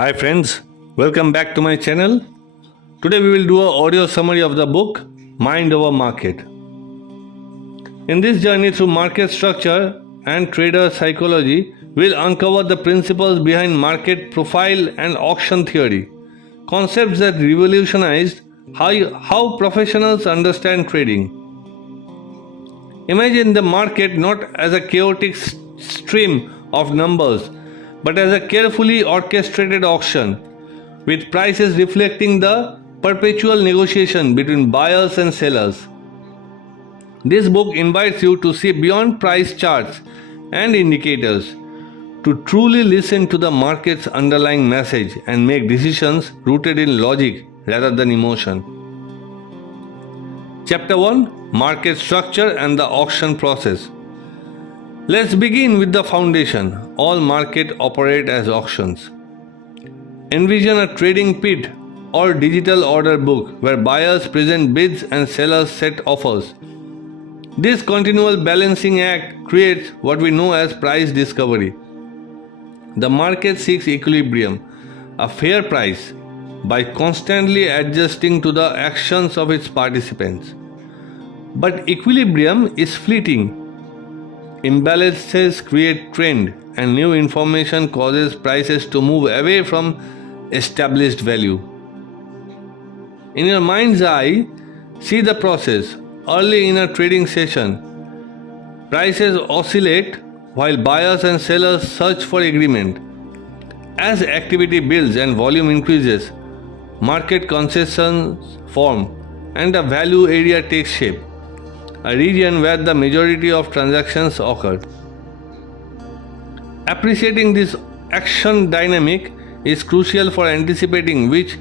Hi friends, welcome back to my channel. Today we will do an audio summary of the book Mind Over Market. In this journey through market structure and trader psychology, we'll uncover the principles behind market profile and auction theory, concepts that revolutionized how professionals understand trading. Imagine the market not as a chaotic stream of numbers, but as a carefully orchestrated auction, with prices reflecting the perpetual negotiation between buyers and sellers. This book invites you to see beyond price charts and indicators, to truly listen to the market's underlying message and make decisions rooted in logic rather than emotion. Chapter 1: Market Structure and the Auction Process. Let's begin with the foundation. All markets operate as auctions. Envision a trading pit or digital order book where buyers present bids and sellers set offers. This continual balancing act creates what we know as price discovery. The market seeks equilibrium, a fair price, by constantly adjusting to the actions of its participants. But equilibrium is fleeting. Imbalances create trend, and new information causes prices to move away from established value. In your mind's eye, see the process. Early in a trading session, prices oscillate while buyers and sellers search for agreement. As activity builds and volume increases, market concessions form and a value area takes shape, a region where the majority of transactions occur. Appreciating this action dynamic is crucial for anticipating which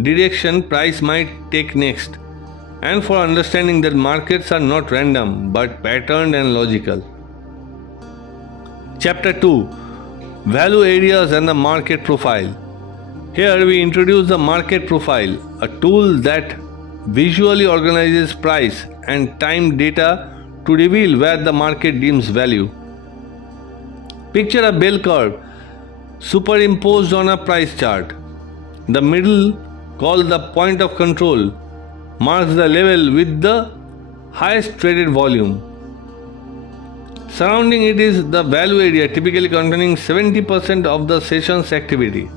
direction price might take next, and for understanding that markets are not random but patterned and logical. Chapter 2: Value Areas and the Market Profile. Here we introduce the market profile, a tool that visually organizes price and time data to reveal where the market deems value. Picture a bell curve superimposed on a price chart. The middle, called the point of control, marks the level with the highest traded volume. Surrounding it is the value area, typically containing 70% of the session's activity.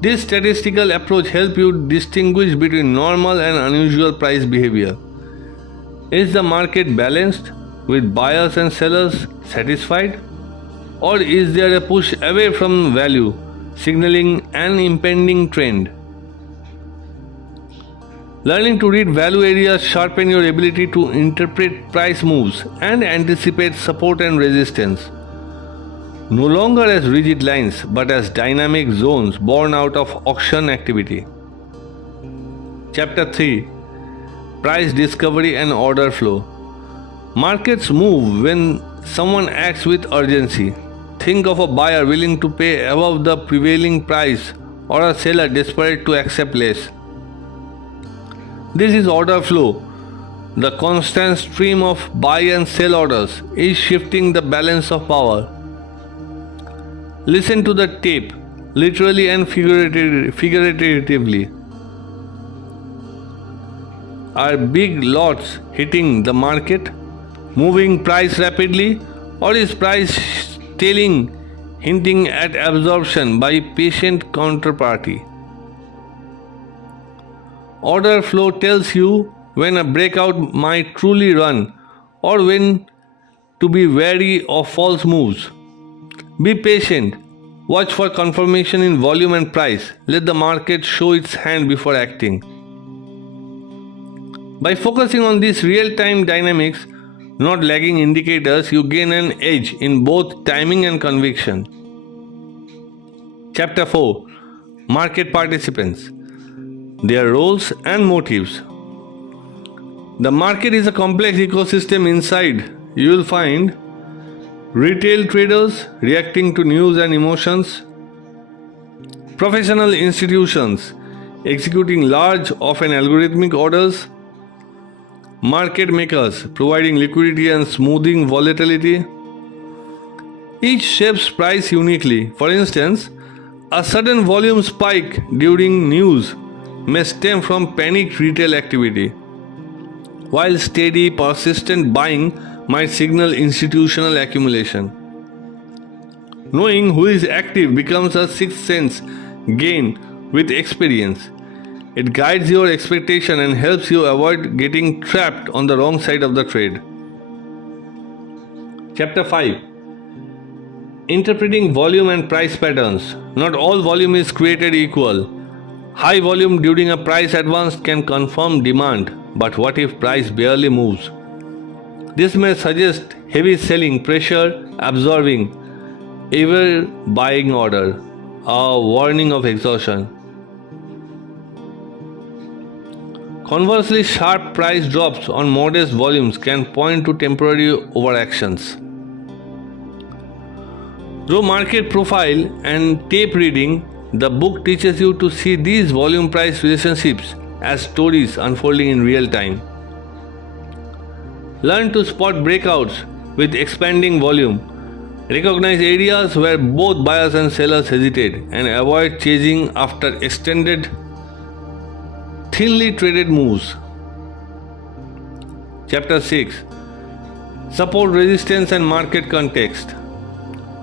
This statistical approach helps you distinguish between normal and unusual price behavior. Is the market balanced, with buyers and sellers satisfied? Or is there a push away from value, signaling an impending trend? Learning to read value areas sharpen your ability to interpret price moves and anticipate support and resistance, no longer as rigid lines but as dynamic zones born out of auction activity. Chapter 3: Price Discovery and Order Flow. Markets move when someone acts with urgency. Think of a buyer willing to pay above the prevailing price or a seller desperate to accept less. This is order flow. The constant stream of buy and sell orders is shifting the balance of power. Listen to the tape, literally and figuratively. Are big lots hitting the market, moving price rapidly, or is price tailing, hinting at absorption by patient counterparty? Order flow tells you when a breakout might truly run or when to be wary of false moves. Be patient. Watch for confirmation in volume and price. Let the market show its hand before acting. By focusing on these real-time dynamics, not lagging indicators, you gain an edge in both timing and conviction. Chapter 4: Market Participants, Their Roles and Motives. The market is a complex ecosystem. Inside, you will find retail traders reacting to news and emotions, professional institutions executing large, often algorithmic orders, market makers providing liquidity and smoothing volatility. Each shapes price uniquely. For instance, A sudden volume spike during news may stem from panicked retail activity, while steady, persistent buying might signal institutional accumulation. Knowing who is active becomes a sixth sense gained with experience. It guides your expectation and helps you avoid getting trapped on the wrong side of the trade. Chapter 5. Interpreting volume and price patterns. Not all volume is created equal. High volume during a price advance can confirm demand, but what if price barely moves? This may suggest heavy selling pressure absorbing every buying order, a warning of exhaustion. Conversely, sharp price drops on modest volumes can point to temporary overactions. Through market profile and tape reading, the book teaches you to see these volume-price relationships as stories unfolding in real time. Learn to spot breakouts with expanding volume. Recognize areas where both buyers and sellers hesitate and avoid chasing after extended, thinly traded moves. Chapter 6. Support, resistance and market context.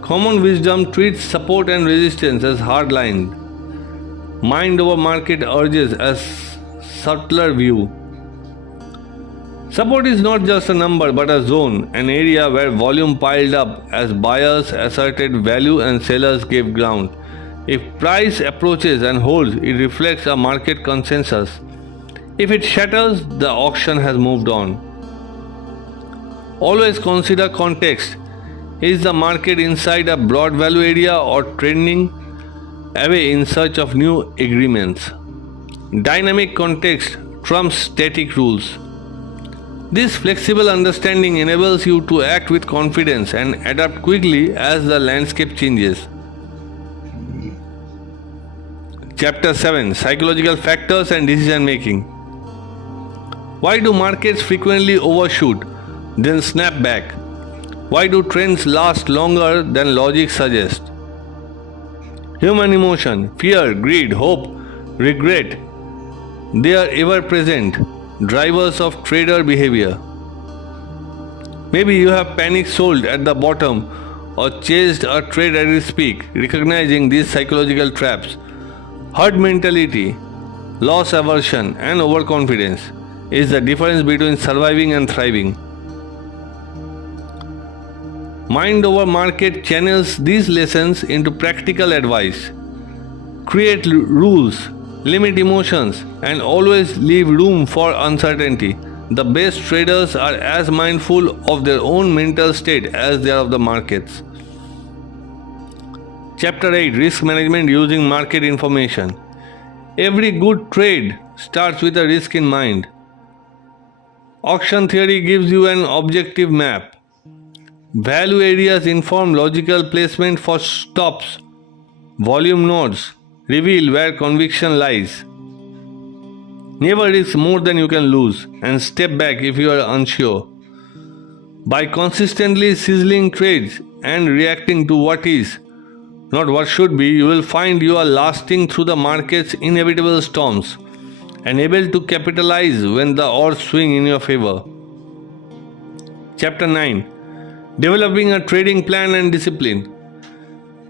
Common wisdom treats support and resistance as hard lines. Mind over market urges as subtler view. Support is not just a number but a zone, an area where volume piled up as buyers asserted value and sellers gave ground. If price approaches and holds, it reflects a market consensus. If it shatters, the auction has moved on. Always consider context. Is the market inside a broad value area or trending away in search of new agreements? Dynamic context trumps static rules. This flexible understanding enables you to act with confidence and adapt quickly as the landscape changes. Chapter 7. Psychological factors and decision making. Why do markets frequently overshoot, then snap back? Why do trends last longer than logic suggests? Human emotion, fear, greed, hope, regret, they are ever present drivers of trader behavior. Maybe you have panic sold at the bottom or chased a trade at its peak. Recognizing these psychological traps, herd mentality, loss aversion, and overconfidence is the difference between surviving and thriving. Mind over market channels these lessons into practical advice. Create rules, limit emotions, and always leave room for uncertainty. The best traders are as mindful of their own mental state as they are of the markets. Chapter 8. Risk management using market information. Every good trade starts with a risk in mind. Auction theory gives you an objective map. Value areas inform logical placement for stops. Volume nodes reveal where conviction lies. Never risk more than you can lose and step back if you are unsure. By consistently sizzling trades and reacting to what is, not what should be, you will find you are lasting through the market's inevitable storms and able to capitalize when the odds swing in your favor. Chapter 9. Developing a trading plan and discipline.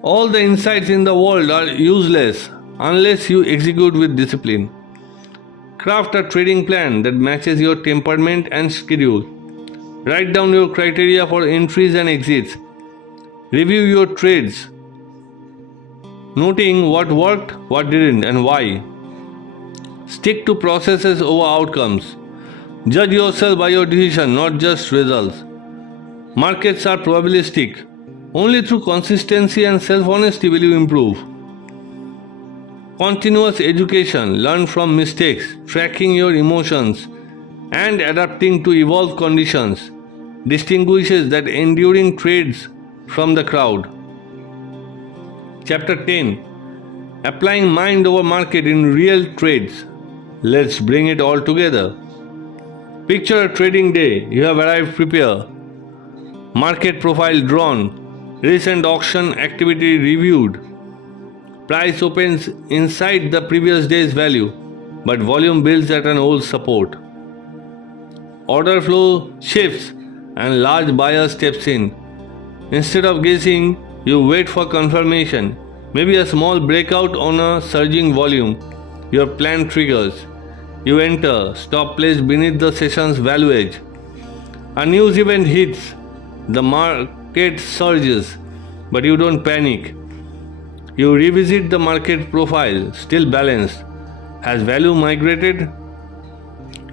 All the insights in the world are useless unless you execute with discipline. Craft a trading plan that matches your temperament and schedule. Write down your criteria for entries and exits. Review your trades, noting what worked, what didn't, and why. Stick to processes over outcomes. Judge yourself by your decision, not just results. Markets are probabilistic. Only through consistency and self-honesty will you improve. Continuous education, learn from mistakes, tracking your emotions, and adapting to evolved conditions distinguishes that enduring trades from the crowd. Chapter 10. Applying mind over market in real trades. Let's bring it all together. Picture a trading day. You have arrived prepared. Market profile drawn. Recent auction activity reviewed. Price opens inside the previous day's value, but volume builds at an old support. Order flow shifts and large buyer steps in. Instead of guessing, you wait for confirmation, maybe a small breakout on a surging volume. Your plan triggers. You enter, stop placed beneath the session's value edge. A news event hits, the market surges, but you don't panic. You revisit the market profile, still balanced. Has value migrated?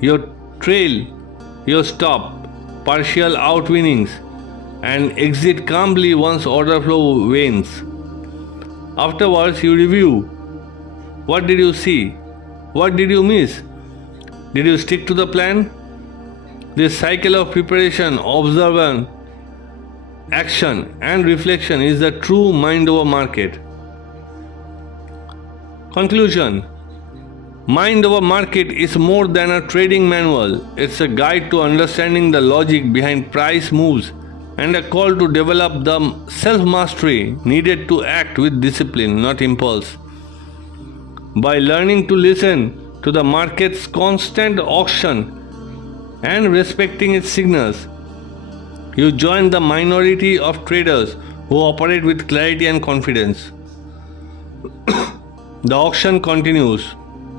You trail, you stop, partial outwinnings, and exit calmly once order flow wanes. Afterwards, you review. What did you see? What did you miss? Did you stick to the plan? This cycle of preparation, observation, action, and reflection is the true mind over market. Conclusion: Mind over market is more than a trading manual. It's a guide to understanding the logic behind price moves and a call to develop the self-mastery needed to act with discipline, not impulse. By learning to listen to the market's constant auction and respecting its signals, you join the minority of traders who operate with clarity and confidence. The auction continues.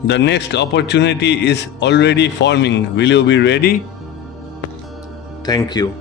The next opportunity is already forming. Will you be ready? Thank you.